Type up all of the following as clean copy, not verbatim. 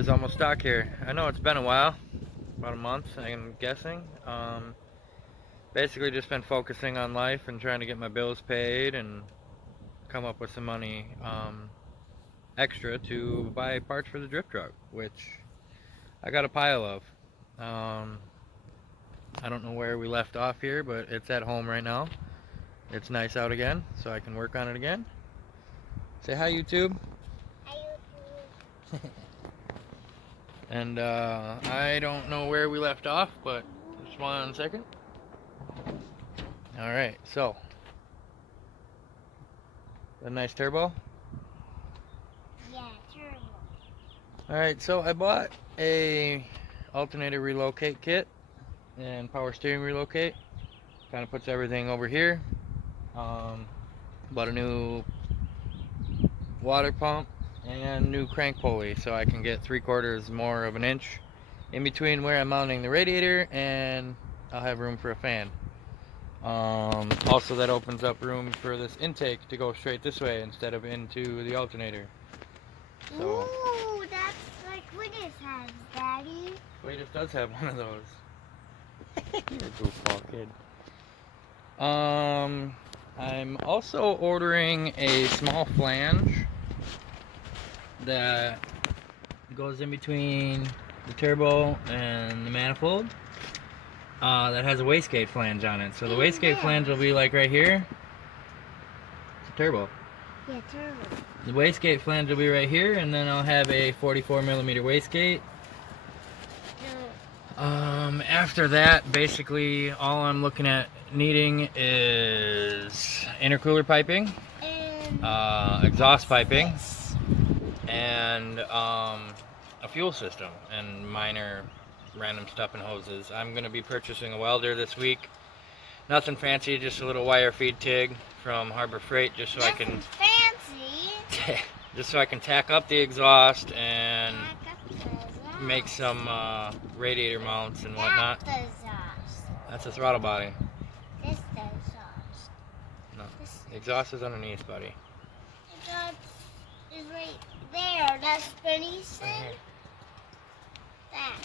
is almost stock here. I know it's been a while, about a month, I'm guessing. Basically just been focusing on life and trying to get my bills paid and come up with some money extra to buy parts for the drift truck, which I got a pile of. I don't know where we left off here, but it's at home right now. It's nice out again, so I can work on it again. Say hi, YouTube. Hi, YouTube. And I don't know where we left off, but just 1 second. Alright, so a nice turbo. Yeah, turbo. Alright, so I bought a alternator relocate kit and power steering relocate. Kind of puts everything over here. Bought a new water pump and new crank pulley, so I can get 3/4 more of an inch in between where I'm mounting the radiator, and I'll have room for a fan. Also, that opens up room for this intake to go straight this way instead of into the alternator. So, ooh, that's like Wiggins has, Daddy. Cletus does have one of those. You're a goofball kid. I'm also ordering a small flange that goes in between the turbo and the manifold. That has a wastegate flange on it. So the wastegate flange will be like right here. It's a turbo. Yeah, turbo. The wastegate flange will be right here, and then I'll have a 44mm wastegate. After that, basically all I'm looking at needing is intercooler piping, exhaust piping, and a fuel system, and minor random stuff and hoses. I'm going to be purchasing a welder this week. Nothing fancy, just a little wire feed TIG from Harbor Freight, just so I can fancy. just so I can tack up the exhaust and make some radiator mounts and whatnot. That's the throttle body. This is the exhaust. No, the exhaust is underneath, buddy. The exhaust is right there. That's beneath it. That.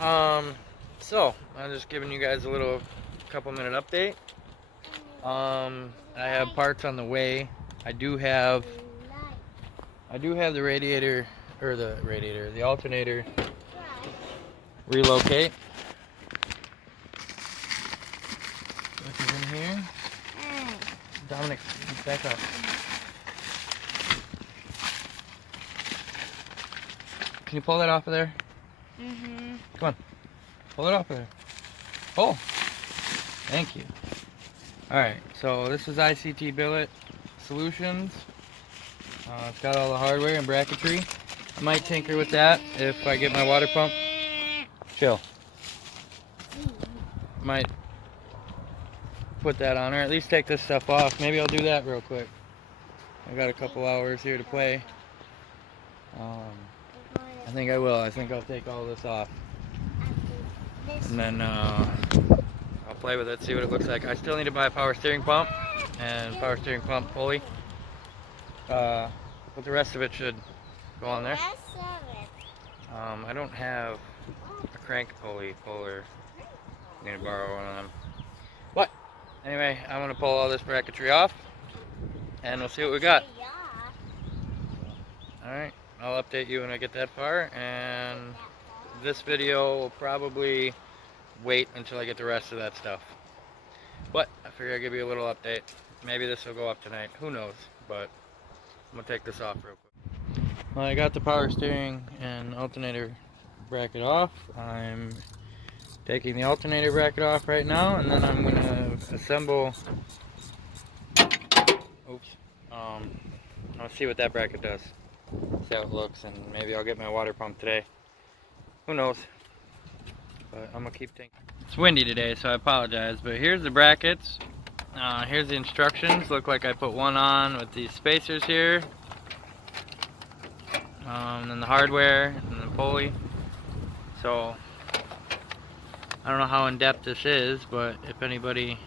Yep. So I'm just giving you guys a little couple-minute update. I have parts on the way. I do have the radiator, or the alternator relocate. This is in here. Dominic, back up. Can you pull that off of there? Mm-hmm. Come on. Pull it off of there. Oh! Thank you. Alright, so this is ICT Billet Solutions. It's got all the hardware and bracketry. I might tinker with that if I get my water pump. Chill. Might put that on, or at least take this stuff off. Maybe I'll do that real quick. I got a couple hours here to play. I think I will. I think I'll take all this off. And then I'll play with it, see what it looks like. I still need to buy a power steering pump and power steering pump pulley. But the rest of it should go on there. I don't have a crank pulley puller. I need to borrow one of them. But anyway, I'm going to pull all this bracketry off and we'll see what we got. Alright, I'll update you when I get that far, and this video will probably wait until I get the rest of that stuff. But I figure I'll give you a little update. Maybe this will go up tonight. Who knows? But I'm going to take this off real quick. Well, I got the power steering and alternator bracket off. I'm taking the alternator bracket off right now, and then I'm going to assemble. Oops. I'll see what that bracket does. See how it looks, and maybe I'll get my water pump today. Who knows? But I'm gonna keep thinking. It's windy today, so I apologize. But here's the brackets. Here's the instructions. Look like I put one on with these spacers here. And then the hardware and the pulley. So I don't know how in depth this is, but if anybody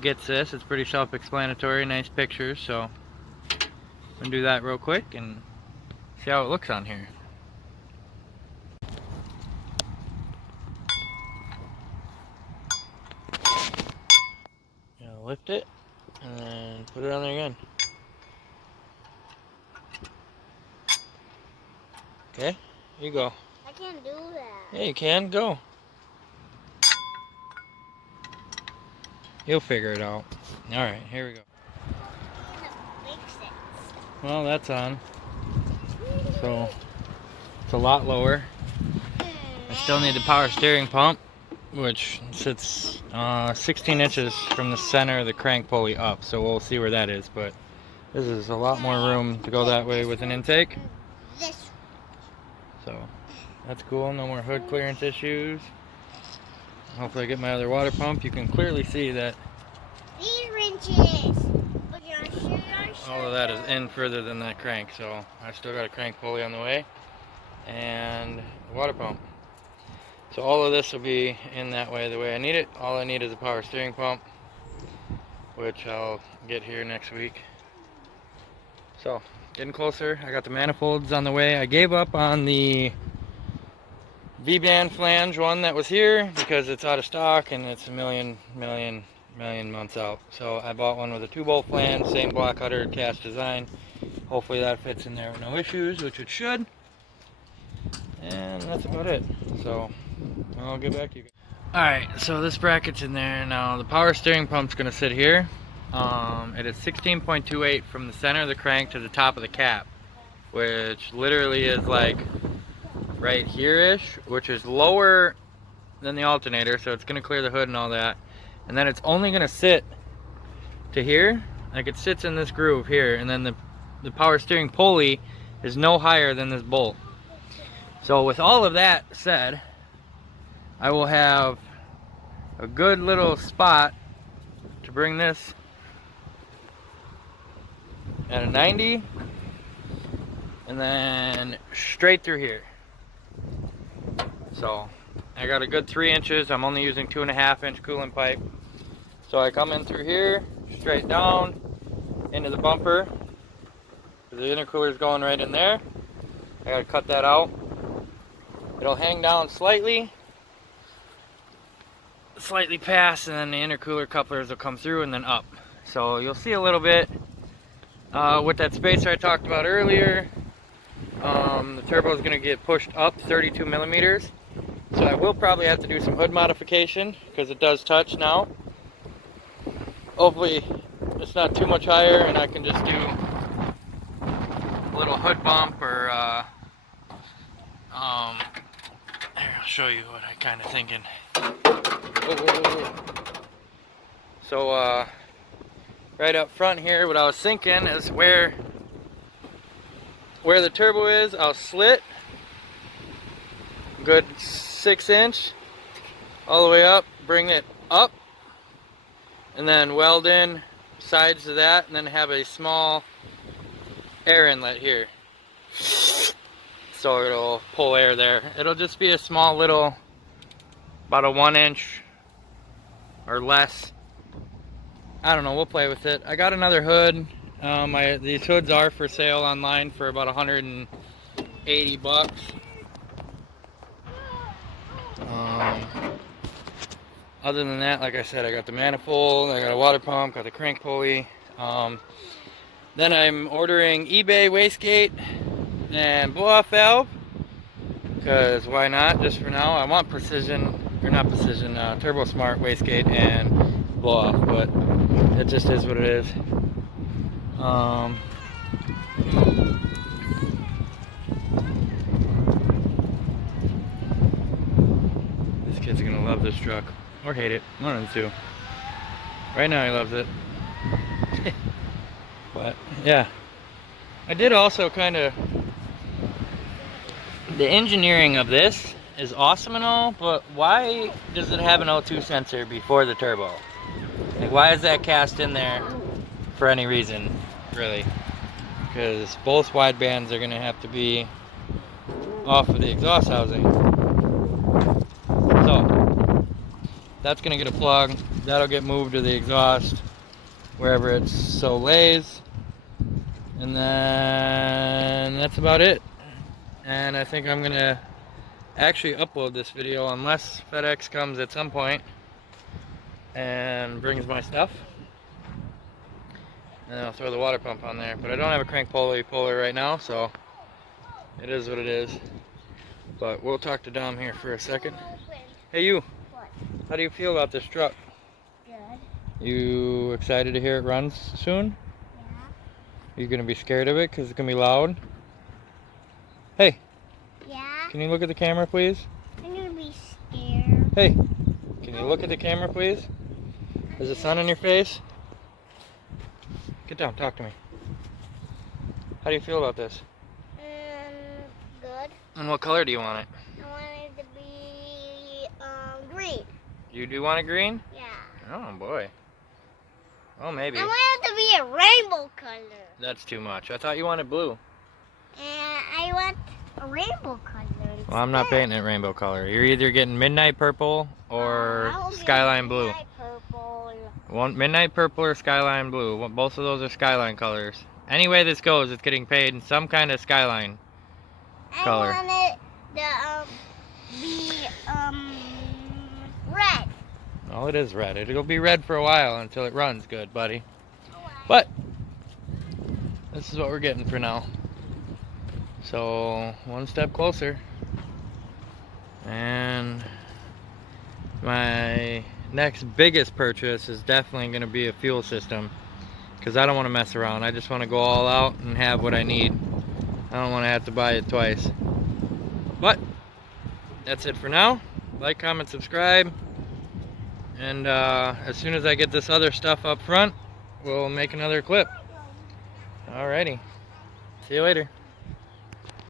gets this, it's pretty self-explanatory. Nice pictures. So I'm gonna do that real quick and See how it looks on here. Lift it and then put it on there again. Okay, here you go. I can't do that. Yeah, you can. Go. You'll figure it out. Alright, here we go. Well, that's on. So, it's a lot lower. I still need the power steering pump, which sits 16 inches from the center of the crank pulley up. So we'll see where that is, but this is a lot more room to go that way with an intake. So, that's cool. No more hood clearance issues. Hopefully I get my other water pump. You can clearly see that these wrenches. all of that is in further than that crank, so I still got a crank pulley on the way and a water pump. So all of this will be in that way, the way I need it. All I need is a power steering pump, which I'll get here next week. So, getting closer. I got the manifolds on the way. I gave up on the V-band flange one that was here because it's out of stock and it's a million months out. So I bought one with a 2-bolt flange, same block cutter cast design. Hopefully that fits in there with no issues, which it should. And that's about it. So I'll get back to you guys. Alright, so this bracket's in there. Now the power steering pump's gonna sit here. It is 16.28 from the center of the crank to the top of the cap, which literally is like right here-ish, which is lower than the alternator, so it's gonna clear the hood and all that. And then it's only gonna sit to here, like it sits in this groove here, and then the power steering pulley is no higher than this bolt. So with all of that said, I will have a good little spot to bring this at a 90 and then straight through here. So I got a good 3 inches. I'm only using 2.5 inch coolant pipe. So I come in through here, straight down into the bumper. The intercooler is going right in there. I gotta cut that out. It'll hang down slightly past, and then the intercooler couplers will come through and then up. So you'll see a little bit with that spacer I talked about earlier. The turbo is going to get pushed up 32 millimeters. So I will probably have to do some hood modification because it does touch now. Hopefully it's not too much higher and I can just do a little hood bump or here, I'll show you what I kind of thinking. So right up front here, what I was thinking is where the turbo is, I'll slit good 6 inch all the way up, bring it up, and then weld in sides to that, and then have a small air inlet here. So it'll pull air there. It'll just be a small little, about a 1 inch or less. I don't know, we'll play with it. I got another hood. These hoods are for sale online for about 180 bucks. Other than that, like I said, I got the manifold, I got a water pump, got the crank pulley. Then I'm ordering eBay wastegate and blow-off valve, because why not, just for now. I want Turbo Smart wastegate and blow-off, but it just is what it is. This kid's gonna love this truck, or hate it, one of the two. Right now he loves it. But yeah, I did also kind of, the engineering of this is awesome and all, but why does it have an O2 sensor before the turbo? Like, why is that cast in there for any reason, really? Because both widebands are going to have to be off of the exhaust housing. So that's going to get a plug. That'll get moved to the exhaust wherever it so lays. And then that's about it. and I think I'm gonna actually upload this video unless FedEx comes at some point and brings my stuff. And I'll throw the water pump on there. But I don't have a crank pulley puller right now, so it is what it is. But we'll talk to Dom here for a second. Hey you, What? how do you feel about this truck? Good. You excited to hear it runs soon? Yeah. You gonna be scared of it because it's gonna be loud? Hey, Yeah. can you look at the camera please? I'm gonna be scared. Hey, can you look at the camera please? Is the sun in your face? Get down, talk to me. How do you feel about this? Good. And what color do you want it? I want it to be green. You do want it green? Yeah. Oh boy. Oh, maybe. I want it to be a rainbow color. That's too much. I thought you wanted blue. And I want a rainbow color. Well, I'm not instead. painting it rainbow color. You're either getting midnight purple or I will get skyline blue. midnight purple. One midnight purple or skyline blue. Both of those are skyline colors. Any way this goes, it's getting paid in some kind of skyline color. I want it to be red. Oh, it is red. It'll be red for a while until it runs good, buddy. But this is what we're getting for now. So one step closer. And my next biggest purchase is definitely going to be a fuel system, because I don't want to mess around. I just want to go all out and have what I need. I don't want to have to buy it twice. But that's it for now. Like, comment, subscribe, and as soon as I get this other stuff up front, we'll make another clip. Alrighty, see you later.